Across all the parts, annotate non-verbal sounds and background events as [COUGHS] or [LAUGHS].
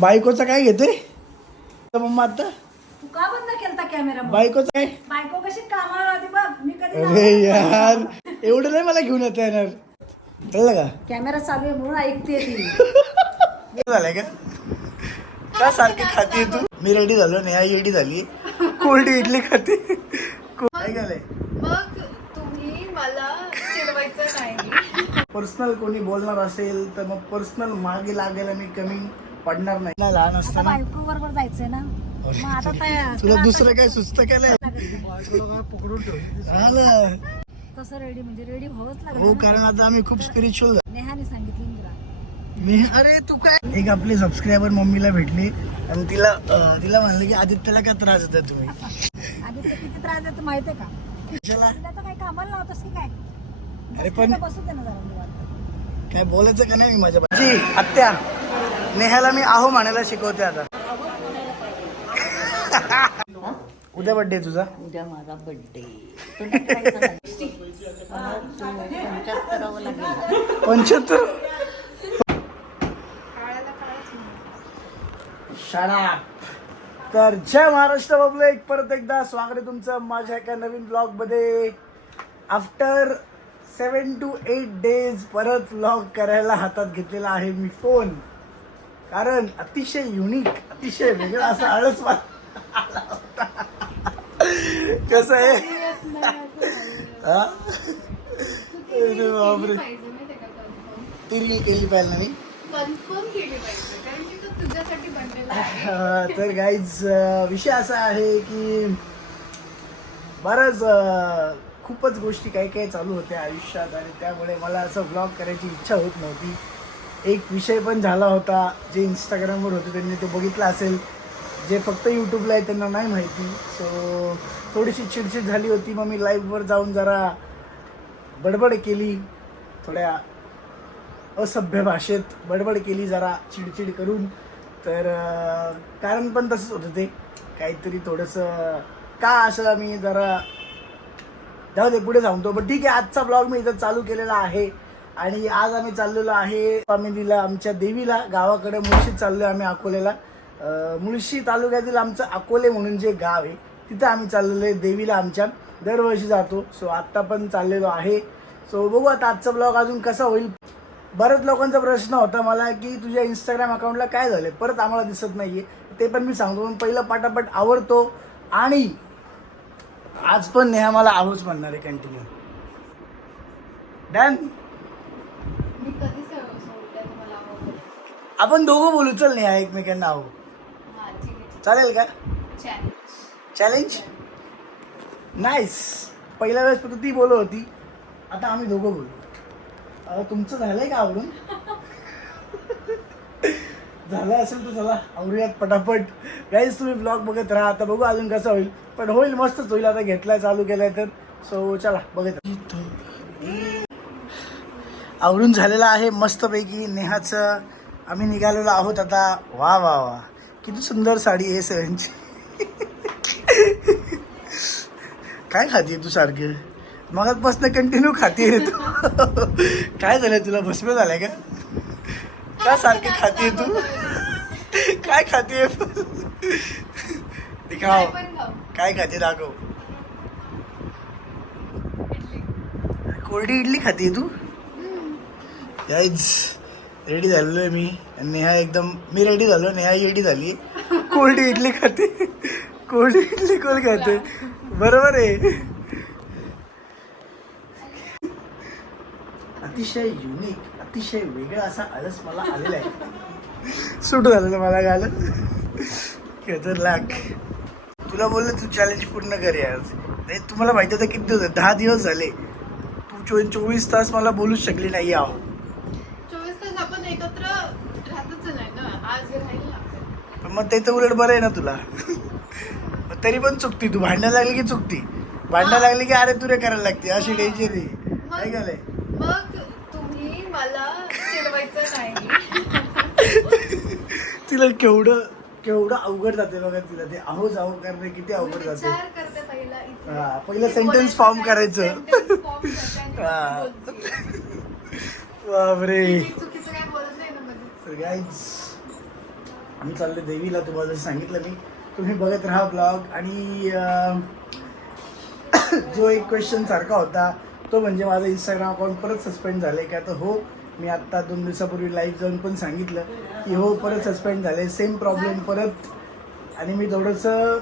बायकोचा काय घेते मम्मा आता? तू का बंद केलता कॅमेरा? बायकोचा काय? बायको कशी कामाला होती बघ. मी कधी अरे यार एवढं नाही मला घेऊन येता येणार. कळलं का? कॅमेरा चालू आहे म्हणून ऐकते ती. झालंय का? का सारखी खाते तू? मी रेडी झालो नाही आई रेडी झाली. कोल्ड इडली खाते. काय झालंय? मग तुम्ही मला चिडवायचं नाही. पर्सनल कोणी बोलणार असेल तर मग पर्सनल मागे लागायला मी कमी पडणार नाही. ना लहान आता असताना. बायको बरोबर जायचंय ना. मग आता काय तुला दुसरं काय सुचत केलंय? हा ना. तसं रेडी म्हणजे रेडी व्हावंच हो लागलं ना. कारण आता आम्ही खूप स्पिरिच्युअल नेहाने सांगितलं ना तुला मी अरे तू काय एक आपले सबस्क्रायबर मम्मीला भेटली आणि तिला अं, तिला म्हणलं की आदित्यला का त्रास देता तुम्ही? [LAUGHS] आधी ते किती त्रास देतो माहितीये का? कशाला? तिला तर काही कामाला लावतोस की काय? अरे पण बसू दे ना जरा निवांत. काय बोलायचं का नाही मी माझ्या जी आत्या. नेहाला मी आहो म्हणायला शिकवते आता. उद्या बर्थडे तुझा? उद्या माझा लागेल पंच्याहत्तर? शाळा तर जय महाराष्ट्र बाबले एक परत एकदा स्वागत आहे तुमचं माझ्या एका नवीन ब्लॉगमध्ये. After seven two eight days परत ब्लॉग करायला हातात घेतलेला आहे मी फोन कारण अतिशय युनिक अतिशय वेगळा असा आळस होता. कसं आहे हा? अरे बापरे ती रील केली पाहिजे ना मी तर गाईज विषय असा आहे की बरंच खूपच गोष्टी काही काही चालू होत्या आयुष्यात आणि त्यामुळे मला असं ब्लॉग करायची इच्छा होत नव्हती एक विषय पण झाला होता जे इंस्टाग्रामवर होते त्यांनी तो बघितला असेल. जे फक्त यूट्यूबला आहे त्यांना नाही माहिती. सो थोडीशी चिडचिड झाली होती. मग मी लाईव्हवर जाऊन जरा बडबड केली. थोड्या असभ्य भाषेत बडबड केली जरा चिडचिड करून. तर कारण पण तसंच होतं ते. काहीतरी थोडंसं का असं मी जरा जाऊ दे पुढे सांगतो. पण ठीक आहे आजचा ब्लॉग मी इथं चालू केलेला आहे. आणि आज आम्ही चाललेलो आहे फॅमिलीला आमच्या देवीला गावाकडे मुळशी चाललो आम्ही अकोल्याला. मुळशी तालुक्यातील आमचं अकोले म्हणून जे गाव आहे तिथं आम्ही चाललेलो आहे देवीला आमच्या. दरवर्षी जातो. सो आत्ता पण चाललेलो आहे. सो बघू आता आजचा ब्लॉग अजून कसा होईल. बऱ्याच लोकांचा प्रश्न होता मला की तुझ्या इंस्टाग्राम अकाउंटला काय झालं परत आम्हाला दिसत नाहीये. ते पण मी सांगतो. पण पहिलं पटापट आवडतो आणि आज पण नेहा मला आहोच म्हणणार आहे कंटिन्यू डन मी कधी सोडल्या तुम्हाला आवडतं आपण दोघं बोलू. चल नेहा एकमेकांना आहो हा चालेल का? चॅलेंज नाईस पहिल्या वेळेस फक्त ती बोलत होती. आता आम्ही दोघं बोलू. अहो, तुमचं झालंय का आवडून झालं असेल तर चला आवरूयात पटापट. गाईज तुम्ही ब्लॉग बघत राहा. आता बघू अजून कसं होईल. पण होईल मस्तच होईल. आता घेतलाय चालू केलाय तर. सो चला बघत राहा. आवरून झालेलं आहे मस्तपैकी नेहाचं. आम्ही निघालेलो आहोत आता. वा वा वा. किती सुंदर साडी आहे सगळ्यांची काय खाते तू सारखे? मगातपासून कंटिन्यू खाते तू. काय झालंय तुला? भस्म झालाय का? का सारखे खाते तू? काय खाते दिखाव काय खाते दाखव. कोरडी इडली खाते तू? याच रेडी झालेलो आहे मी. आणि नेहा एकदम मी रेडी झालो नेहा रेडी झाली. कोरडी इडली खाते. कोरडी इडली कोण खाते? बरोबर आहे. अतिशय युनिक अतिशय वेगळा असा आळस मला आलेला आहे. सुट झालेलं मला गाल लाख तुला बोललं तू चॅलेंज पूर्ण कर यार. नाही तुम्हाला माहिती होतं किती दिवस दहा दिवस झाले. तू चो चोवीस तास मला बोलूच शकली नाही आहो चोवीस तास आपण एकत्र राहतच नाही ना आज राहील ना पण मग ते तर उलट बरं आहे ना तुला. तरी पण चुकती तू. भांडायला लागली की चुकती. भांडायला लागली की अरे तुरे करायला लागते. अशी टेन्शन आहे. काय झालंय? मग तुम्ही मला चिडवायचं नाही. तिला केवढं केवढं अवघड जाते बघा तिला ते. अहो जाऊ करणे किती अवघड जाते. पहिला इथे. हा, पहिलं मी sentence बोलायचं form नाही, करायचं. बापरे. मी आम्ही चाललो देवीला तुम्हाला जसं सांगितलं मी. तुम्ही बघत राहा ब्लॉग आणि [COUGHS] जो एक क्वेश्चन सारखा होता तो म्हणजे माझं इंस्टाग्राम अकाउंट परत सस्पेंड झालं का तर हो मी आत्ता दोन दिवसापूर्वी लाईव्ह जाऊन पण सांगितलं की हो परत सस्पेंड झालं सेम प्रॉब्लेम परत. आणि मी थोडंसं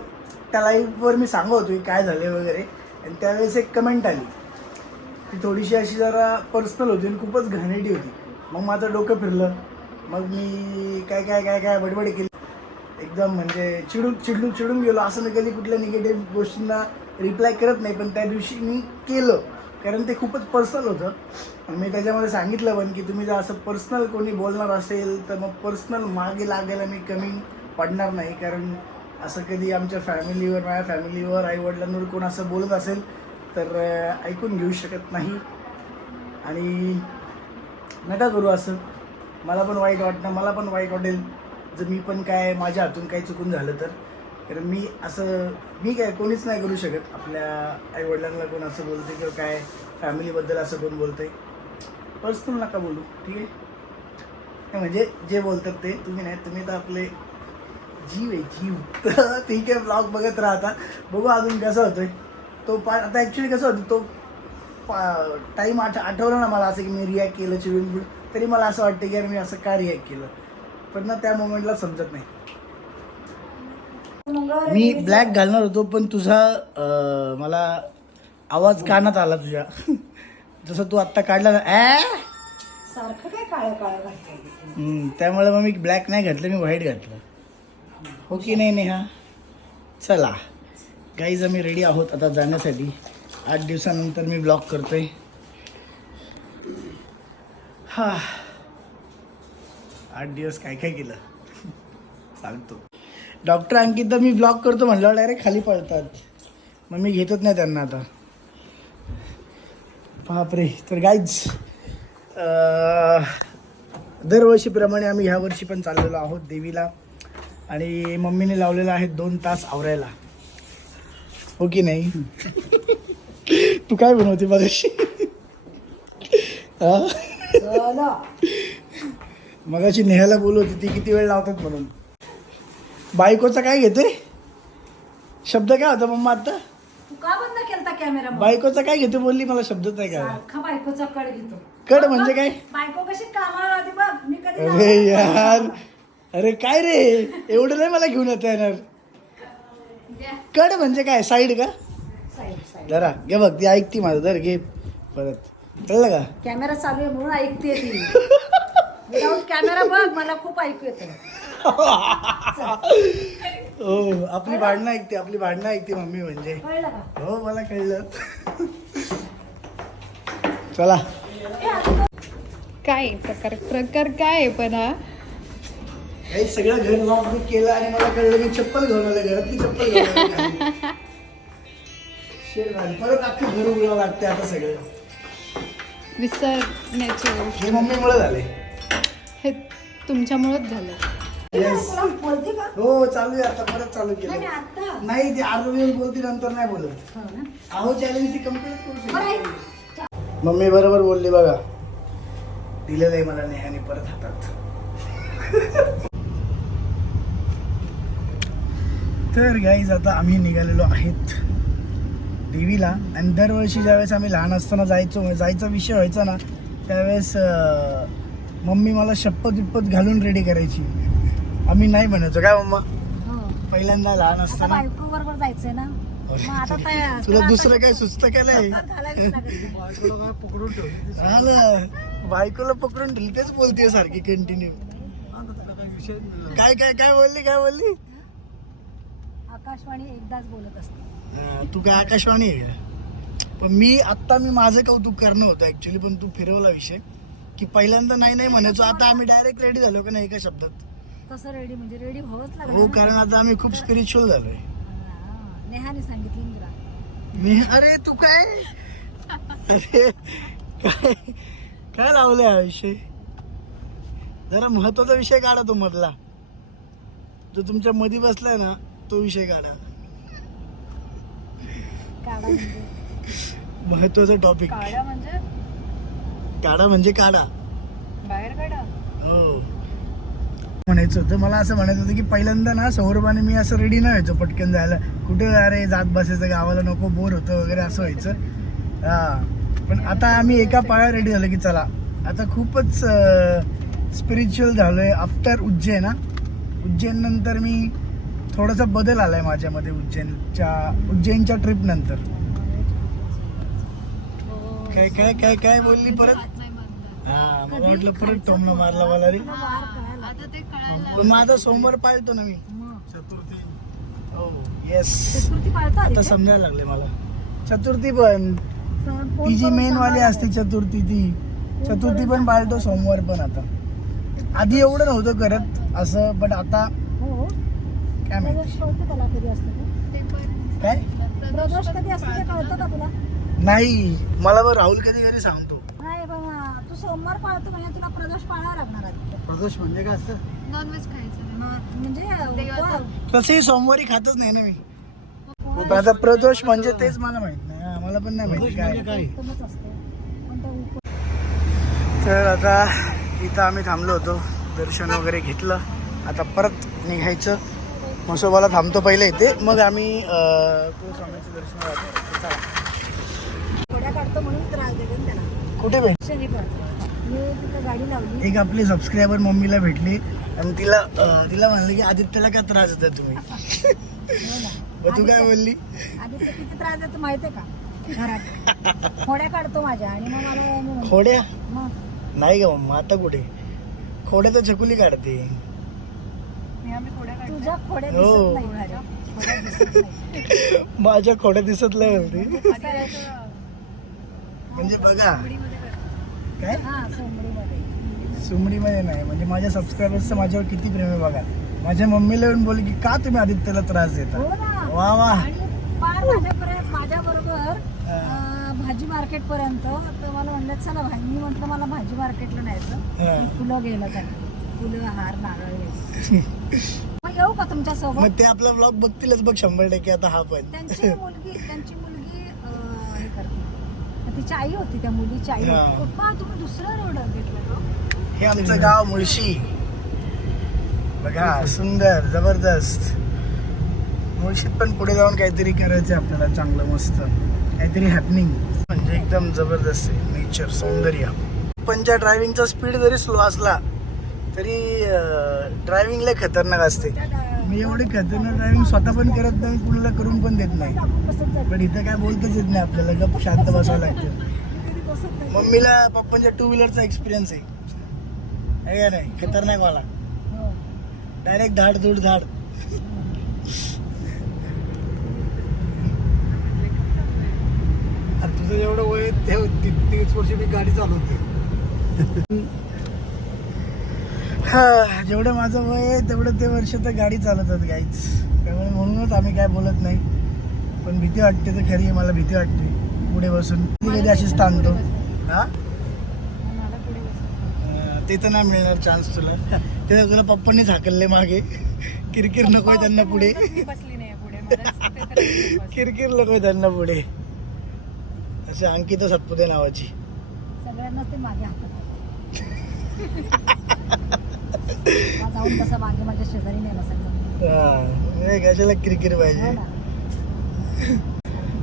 त्या लाईव्हवर मी सांगत होतो की काय झाले वगैरे. आणि त्यावेळेस एक कमेंट आली. ती थोडीशी अशी जरा पर्सनल होती आणि खूपच घाणेटी होती. मग माझं डोकं फिरलं. मग मी काय काय काय काय बडबड केली. एकदम म्हणजे चिडून चिडून चिडून गेलो. असं नाही कधी कुठल्या निगेटिव्ह गोष्टींना रिप्लाय करत नाही पण त्या दिवशी मी केलं. कारण ते खूपच पर्सनल होतं. मी त्याच्यामध्ये सांगितलं पण की तुम्ही जर असं पर्सनल कोणी बोलणार असेल तर मग पर्सनल मागे लागायला मी कमी पडणार नाही. कारण असं कधी आमच्या फॅमिलीवर माझ्या फॅमिलीवर आईवडिलांवर कोण असं बोलत असेल तर ऐकून घेऊ शकत नाही. आणि नका करू असं. मला पण वाईट वाटणं मला पण वाईट वाटेल. जर मी पण काय माझ्या हातून काही चुकून झालं तर. कारण मी असं मी काय कोणीच नाही करू शकत. आपल्या आईवडिलांना कोण असं बोलते किंवा काय फॅमिलीबद्दल असं कोण बोलतंय. पर्सनल नका बोलू ठीक आहे? म्हणजे जे बोलतात ते तुम्ही नाही तुम्ही तर आपले जीव आहे जीव. तर ठीक आहे ब्लॉग बघत राहता बघू अजून कसं होतोय. तो पा आता ॲक्च्युली कसं होतं तो पा टाईम आठ आठवला ना मला असं की मी रिॲक्ट केलं चिडून बिडून तरी मला असं वाटतं की यार मी असं का रिॲक्ट केलं? पण ना त्या मोमेंटला समजत नाही. मी ब्लॅक घालणार होतो पण तुझा अं, मला आवाज कानात आला तुझ्या. जसं तू आत्ता काढला ना ॲ सारखं काय काळं काळं घालते हम्म, त्यामुळे मग मी ब्लॅक नाही घातलं मी व्हाईट घातलं. हो की नाही नेहा? चला. गाईज आम्ही रेडी आहोत आता जाण्यासाठी. आठ दिवसानंतर मी ब्लॉग करतोय. हा. आठ दिवस काय काय केलं? सांगतो. डॉक्टर अंकित मी ब्लॉग करतो म्हणल्यावर डायरेक्ट खाली पळतात. मग मी घेतच नाही त्यांना आता. बापरे. तर गाईज दरवर्षीप्रमाणे आम्ही ह्या वर्षी पण चाललेलो आहोत देवीला. आणि मम्मीने लावलेलं आहे दोन तास आवरायला. हो की नाही? [LAUGHS] तू काय बनवते मगाशी हा मगाशी नेहाला बोलत होती ती किती वेळ लावतात म्हणून. बायकोचा काय घेते शब्द काय होता मम्मा आता? तू का बंद केलता कॅमेरा बायकोचा काय घेते बोलली मला शब्दच नाही काय सारखा बायकोचा कड घेतो. कड म्हणजे काय? बायको कशी कामाला बघ मी कधी अरे यार अरे काय रे? एवढं नाही मला घेऊन येता येणार. कड म्हणजे काय? साईड का? जरा घे बघ ती ऐकती माझं जर घे परत. कळलं का? कॅमेरा चालू आहे म्हणून ऐकते ती. विदाऊट कॅमेरा बघ मला खूप ऐकू येतं. [LAUGHS] हो आपली भांडणं ऐकते आपली भांडणं ऐकते मम्मी म्हणजे. कळलं का? हो मला कळलं. चला. काय प्रकार प्रकार काय आहे पण हा? काही सगळं घर लॉक बुक केलं आणि मला कळलं मी चप्पल घेऊन आले घरातली चप्पल घेऊन आले. [LAUGHS] शेर. परत अख्खं घर उघडावं लागते आता सगळं. विसरण्याची गोष्ट हे मम्मीमुळे झाले. हे तुमच्यामुळेच झालं. येस तुला बोलते का हो चालू आहे आता परत चालू नाही केलं आता? नाही ते अर्ध दिवस बोलते नंतर नाही बोलत. हो ना. अहो चॅलेंज ती कंप्लीट करू बरं. शकते मम्मी बरोबर बोलली बघा. दिलेलं आहे मला नेहाने परत हातात. [LAUGHS] तर गाईज आता आम्ही निघालेलो आहेत. देवीला. आणि दरवर्षी ज्यावेळेस आम्ही लहान असताना जायचो जायचा विषय व्हायचा ना त्यावेळेस मम्मी मला शपथ विप्पत घालून रेडी करायची. आम्ही नाही म्हणायचो काय मम्मा? हो. पहिल्यांदा लहान असताना. बरोबर जायचंय ना. तुला दुसरं काय सुचतं का नाही? घालावीच लागेल. ना बायकोला पकडून ठेवली तेच बोलते सारखी कंटिन्यू काय काय काय बोलली काय बोलली? आकाशवाणी एकदाच बोलत असते. तू काय आकाशवाणी आहे पण मी आत्ता मी माझं कौतुक करणं होतं ऍक्च्युली पण तू फिरवला विषय की पहिल्यांदा नाही नाही म्हणायचो. आता आम्ही डायरेक्ट रेडी झालो का नाही एका शब्दात? तसं रेडी म्हणजे रेडी व्हावंच लागलं हो. कारण आता आम्ही खूप स्पिरिच्युअल झालोय. नेहाने सांगितली मी अरे तू काय? अरे काय? काय लावलंय हा विषय? जरा महत्त्वाचा विषय काढा तो मधला. जो तुमच्या मध्ये बसलाय ना तो विषय काढा. काढा म्हणजे महत्त्वाचा टॉपिक काढा म्हणजे? काढा म्हणजे काढा बाहेर काढा. हो. म्हणायचं होतं मला असं म्हणायचं होतं की पहिल्यांदा ना सौरभाने मी असं रेडी नाही व्हायचो पटकन जायला. कुठे अरे जात बसायचं गावाला नको बोर होतं वगैरे असं व्हायचं. हा. पण आता आम्ही एका पाया रेडी झालो की चला. आता खूपच स्पिरिच्युअल झालोय. आफ्टर उज्जैन ना उज्जैन नंतर मी थोडासा बदल आलाय माझ्यामध्ये उज्जैनच्या उज्जैनच्या ट्रिप नंतर. काय काय काय काय बोलली परत. हा मला वाटलं परत टोमनं मारला मला रे. आता ते कळायला पण माझा सोमवार पाळतो ना मी. हो येस चतुर्थी पाळतो आता? समजायला लागले मला. चतुर्थी पण. ती जी मेन वाली? असते चतुर्थी ती चतुर्थी पण पाळतो सोमवार पण आता. आधी एवढं नव्हतं करत असं पण आता हो काय माहिती? प्रदोष कळतं त्याला कधी असतं ते? ते पण. काय? प्रदोष कधी असतं ते कळतं का तुला? नाही मला बघ राहुल कधी कधी सांगतो. नाही बाबा तू सोमवार पाळतो म्हणजे तुला प्रदोष पाळावा लागणार आदित्य. प्रदोष म्हणजे काय असतं? नॉनव्हेज खायचं नाही. मग म्हणजे. उपवास. तसंही सोमवारी खातच नाही ना मी. पण आता प्रदोष म्हणजे तेच मला माहीत नाही. हा, मला पण नाही माहिती काय. असतं. पण तो उपवास तर आता इथं आम्ही थांबलो होतो. दर्शन वगैरे घेतलं. आता परत निघायचं. मसोबाला थांबतो पहिले इथे. मग आम्ही अं, कुलस्वामीचं दर्शन कुठे भेट शनी करतो मी तिथं गाडी लावली. एक आपली सबस्क्रायबर मम्मीला भेटली. आणि तिला तिला म्हणलं की आदित्यला का त्रास देता तुम्ही? हो. [LAUGHS] मग तू काय बोलली? आदित्य किती त्रास देतो माहितीये का? घरात. खोड्या काढतो माझ्या आणि मग मला मी म्हणते, खोड्या? मग. नाही का मग आता कुठे? खोड्या तर छकुली काढते. मी आम्ही. तुझ्या खोड्या हो. दिसत नाही माझ्या. खोड्या दिसत नाही. [LAUGHS] माझ्या खोड्या दिसत नाही होती. आधी जायचं म्हणजे बघा. काय? हा सोमडीमध्ये सुमडीमध्ये नाही. म्हणजे माझ्या सबस्क्रायबर्सचं माझ्यावर किती प्रेम आहे बघा. माझ्या मम्मीला येऊन बोलले की का तुम्ही आदित्यला त्रास देता? हो ना. वा वा. आणि पार माझ्यापर्यंत माझ्या बरोबर भाजी मार्केट पर्यंत तर मला म्हणलं चला भाजी मी म्हटलं मला भाजी मार्केटला न्यायचं. हा. मी फुलं घ्यायला फुलं हार नारळ घ्यायचं. [LAUGHS] मग येऊ का तुमच्यासोबत मग ते आपला ब्लॉग बघतीलच बघ शंभर टक्के आता हा पण. त्यांची मुलगी त्यांची मुलगी अं, हे करते. तिची आई होती त्या मुलीची आई हा. होती पप्पा तुम्ही दुसरं रोड घेतलं? हे आमचं गाव मुळशी. बघा सुंदर जबरदस्त. मुळशीत पण पुढे जाऊन काहीतरी करायचं आपल्याला चांगलं मस्त. काहीतरी हॅपनिंग म्हणजे एकदम जबरदस्त आहे. नेचर सौंदर्य. पणच्या ड्रायव्हिंगचा स्पीड जरी स्लो असला तरी ड्रायव्हिंग लय खतरनाक असते. मी एवढी खतरनाक ड्रायव्हिंग स्वतः पण करत नाही कुणाला करून पण देत नाही. पण इथं काय बोलताच येत नाही आपल्याला गप शांत बसावं लागतं. मम्मीला पप्पांच्या टू व्हीलरचा एक्सपिरियन्स आहे. आहे नाही? खतरनाक वाला. डायरेक्ट धाड धूड धाड. तुझं एवढं वय तेच ते तीस वर्ष मी गाडी चालवते हा जेवढं माझं वय आहे तेवढं ते वर्ष तर गाडी चालवतात गाईच त्यामुळे म्हणूनच आम्ही काय बोलत नाही. पण भीती वाटते तर खरी मला भीती वाटते. पुढे बसून. कधी अशीच ताणतो. हा? ते तर नाही मिळणार चान्स तुला. ते तुला पप्पांनीच हाकलले मागे. किरकिर नकोय त्यांना पुढे. किरकिर नकोय त्यांना पुढे. असे अंकिता सतपुते नावाची. सगळ्यांना ते मागे [LAUGHS] जाऊन कसा मागे माझ्या शेजारी नाही बसायचं. हा, कशाला किरकिर हो पाहिजे ना.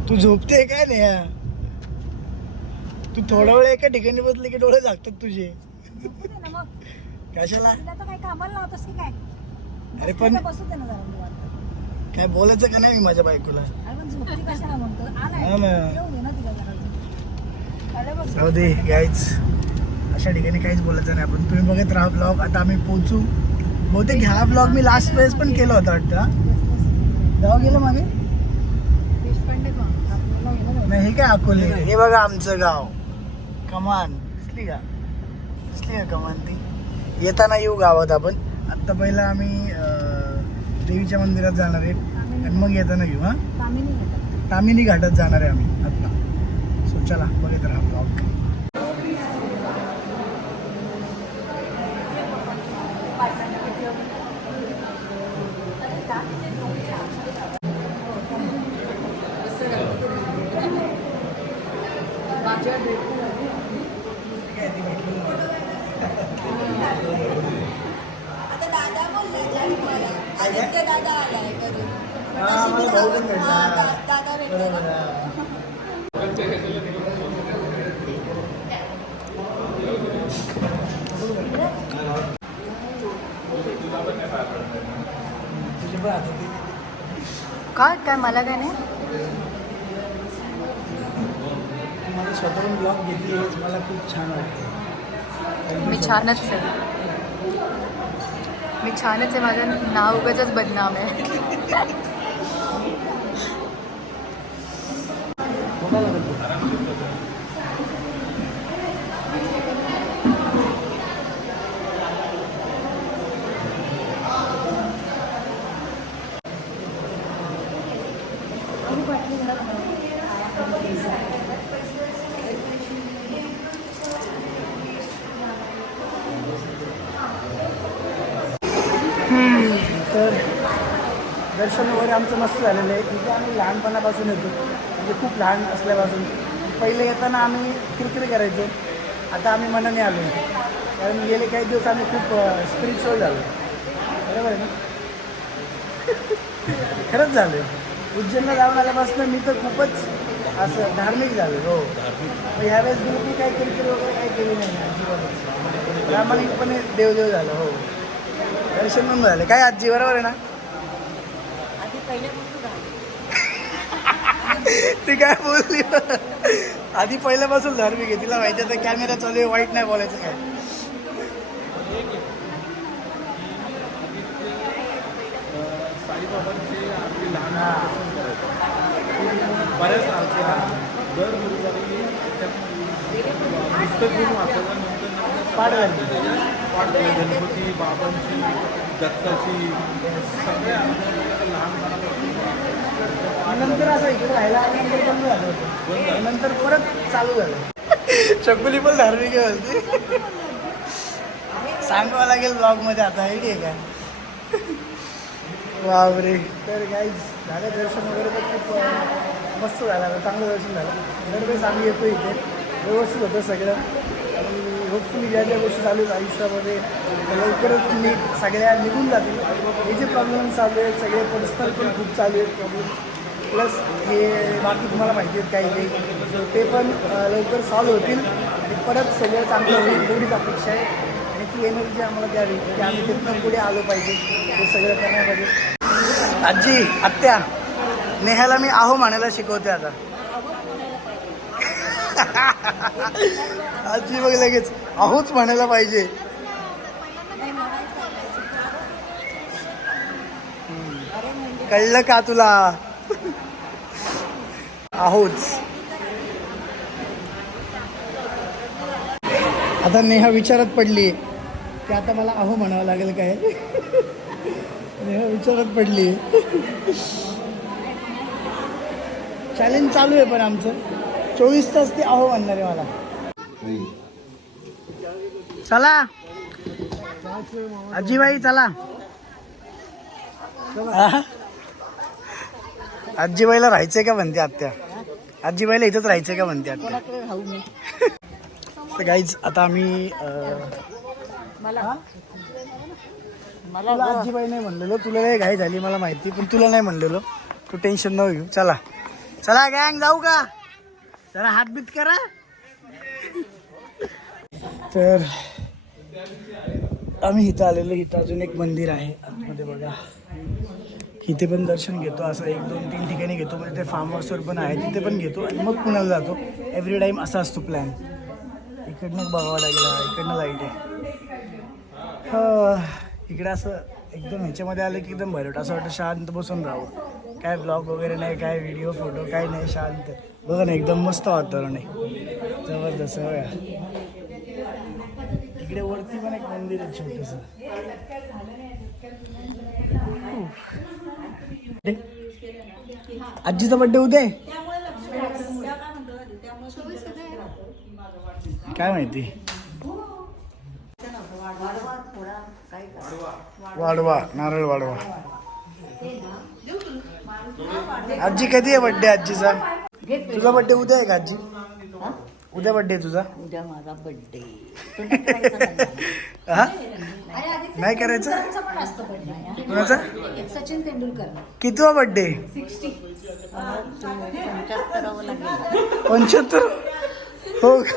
तू झोपते काय नाही? हा? तू थोडा वेळ एका ठिकाणी बसली की डोळे झाकतात तुझे. कशाला? अरे पण-. काय बोलायचं का नाही मी माझ्या बायकोला? हा. जाऊ दे गाईच अशा ठिकाणी काहीच बोलायचं नाही. आपण तुम्ही बघत राहा ब्लॉग आता आम्ही पोचू बहुतेक हा ब्लॉग मी लास्ट वेळेस पण केला होता वाटतं हा? जाऊ गेलं मागे. नाही हे काय अकोले? हे बघा आमचं गाव. कमान. दिसली का दिसली का कमान ती? येताना येऊ गावात आपण. आत्ता पहिला आम्ही देवीच्या मंदिरात जाणार आहे. आणि मग येताना घेऊ हा. तामिनी घाटात. जाणार आहे आम्ही आत्ता. सो चला बघत राहा ब्लॉग आता दादा काय काय ते दादा आलाय घरी. हा मला भाऊ पण हा, भेटला दा- दादा भेटला बरोबर हा. तुझी पण आता ती- काय काय मला काय नाही तू मला स्वतःहून ब्लॉग घेतली मला खूप छान वाटतं. मी छानच आहे. मी छानच आहे माझं नाव उगाच बदनाम आहे कोणाला बोलतो? तर दर्शन वगैरे आमचं मस्त झालेलं आहे. इथे आम्ही लहानपणापासून येतो. म्हणजे खूप लहान असल्यापासून. पहिले येताना आम्ही किरकिर करायचो. आता आम्ही मनाने आलो. कारण गेले काही दिवस आम्ही खूप स्पिरिच्युअल झालो. बरोबर आहे ना? [LAUGHS] खरंच झालं. उज्जैनला जाऊन आल्यापासून मी तर खूपच असं धार्मिक झालो हो. ह्यावेळेस बिलकुल काही किरकिर वगैरे काही केली नाही अजिबातच. प्रामाणिकपणे देवदेव झालं हो. दर्शन पण झालं. काय आजी बरोबर आहे ना? आधी ती काय बोलली? आधी पहिल्यापासून धार्मिक आहे तिला माहिती आहे कॅमेरा चालू आहे वाईट नाही बोलायचं काय? बऱ्याच दर गुरुवारी पुस्तक घेऊन गणपती बाबांची दत्ताची सगळ्या लहानपणापासून नंतर असं इकडे राहायला आल्यानंतर बंद झालं होतं. नंतर परत चालू झालं. चकुली पण धार्मिक बोलते सांगावं लागेल ब्लॉगमध्ये आता आयडी आहे का बापरे. तर काही झालं दर्शन वगैरे तर खूप मस्त झालं चांगलं दर्शन झालं. दरवेळेस आम्ही येतो इथे. व्यवस्थित होतं सगळं. आणि होपफुली ज्या ज्या गोष्टी चालू आहेत आयुष्यामध्ये लवकरच नीट सगळ्या निघून जातील. हे जे प्रॉब्लेम चालू आहेत सगळे पर्सनल पण खूप चालू आहेत. प्रॉब्लेम प्लस हे बाकी तुम्हाला माहिती आहेत काही काही. ते पण लवकर सॉल्व होतील परत सगळं चांगलं होईल एवढीच अपेक्षा आहे. आणि ती एनर्जी आम्हाला द्यावी की आम्ही तिथून पुढे आलो पाहिजे. ते सगळं करण्यामध्ये आजी आत्या नेहाला मी आहो म्हणायला शिकवते आता. आजी बघ लगेच आहोच म्हणायला पाहिजे. कळलं का तुला? आहोच आता नेहा विचारत पडली की आता मला आहो म्हणावं लागेल काय? नेहा विचारत पडली. चॅलेंज चालू आहे पण आमचं. चोवीस तास ते आहो म्हणणार आहे मला. चला. आजीबाई चला? आजीबाईला राहायचंय का म्हणते आत्या? आजीबाईला इथंच राहायचंय का म्हणते आत्या कोणाकडे राहू मी. तर गाईज आता आम्ही अं, मला? मला तुला आजीबाई नाही म्हणलेलो. तुला नाही घाई झाली मला माहिती पण तुला नाही म्हणलेलो. तू टेन्शन नको घेऊ. चला. चला गँग जाऊ का? जरा हातबीत करा. तर आम्ही इथं आलेलो. इथं अजून एक मंदिर आहे. आतमध्ये बघा. इथे पण दर्शन घेतो असं एक दोन तीन ठिकाणी घेतो म्हणजे ते फार्म हाऊसवर पण आहे तिथे पण घेतो आणि मग पुण्याला जातो. एव्हरी टाईम असा असतो प्लॅन इकडनं बघावं लागेल इकडनं लाइट आहे. हा, इकडे असं एकदम ह्याच्यामध्ये आलं की एकदम बरं असं वाटतं शांत बसून राहू. काय ब्लॉग वगैरे नाही काय व्हिडिओ फोटो काय नाही शांत. बघा ना एकदम मस्त वातावरण आहे. जबरदस्त बघा. इकडे वरती पण एक मंदिर आहे छोटस. आजीचा बड्डे उद्या काय माहिती? वाढवा नारळ वाढवा आजी कधी आहे बड्डे आजीचा? तुझा बड्डे उद्या आहे का आजी? उद्या बड्डे तुझा? उद्या माझा बर्थडे नाही [LAUGHS] करायचा. हा? नाही बर्थडे कुणाचा? सचिन तेंडुलकर. कितवा बड्डे पंच्याहत्तरावं लागेल. पंच्याहत्तर? हो का?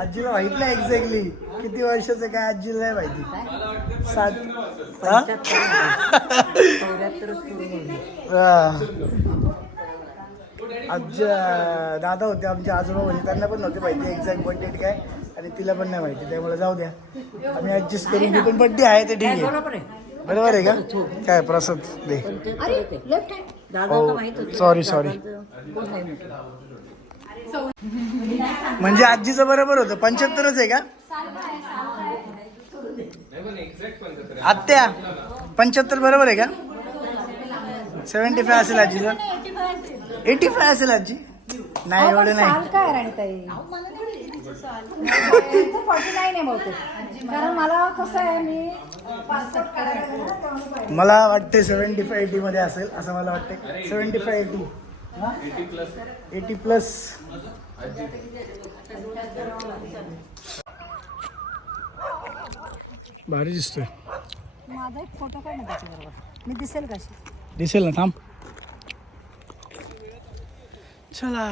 आजीला माहीत नाही एक्झॅक्टली किती वर्षाचं काय आजीला नाही माहिती. सात. हा? चौऱ्याहत्तरच पूर्ण होईल. हा. आजी दादा होते आमचे आजोबा होते त्यांना पण नव्हते माहिती एक्झॅक्ट बर्थडे काय आणि तिला पण नाही माहिती त्यामुळे जाऊ द्या. आम्ही ऍडजस्ट करून घेऊ पण बर्थडे आहे ते ठीक आहे. बरोबर आहे. बरोबर आहे का? काय प्रसाद दे. पंच्याहत्तर होते लेफ्ट हँड दादांना माहीत होतं. सॉरी सॉरी नाही म्हटलं. म्हणजे आजीचं बरोबर होतं पंच्याहत्तरच आहे का? आत्या पंच्याहत्तर बरोबर आहे का? सेव्हन्टी फाय असेल आजीला एटी फाय असेल आजी. नाही एवढं नाही. साल काय राणीताई फॉर्टी नाईन आहे बहुतेक. कारण मला कसं आहे मी पासपोर्ट काढायला गेले ना, तेव्हा मी पाहिलं. मला वाटते सेव्हन्टी फाय एटी मध्ये असेल असं मला वाटते seventy five eighty eighty plus भारी दिसतोय. माझा एक फोटो काढ ना त्याच्याबरोबर? मी दिसेल कशी? दिसेल ना थांब. चला.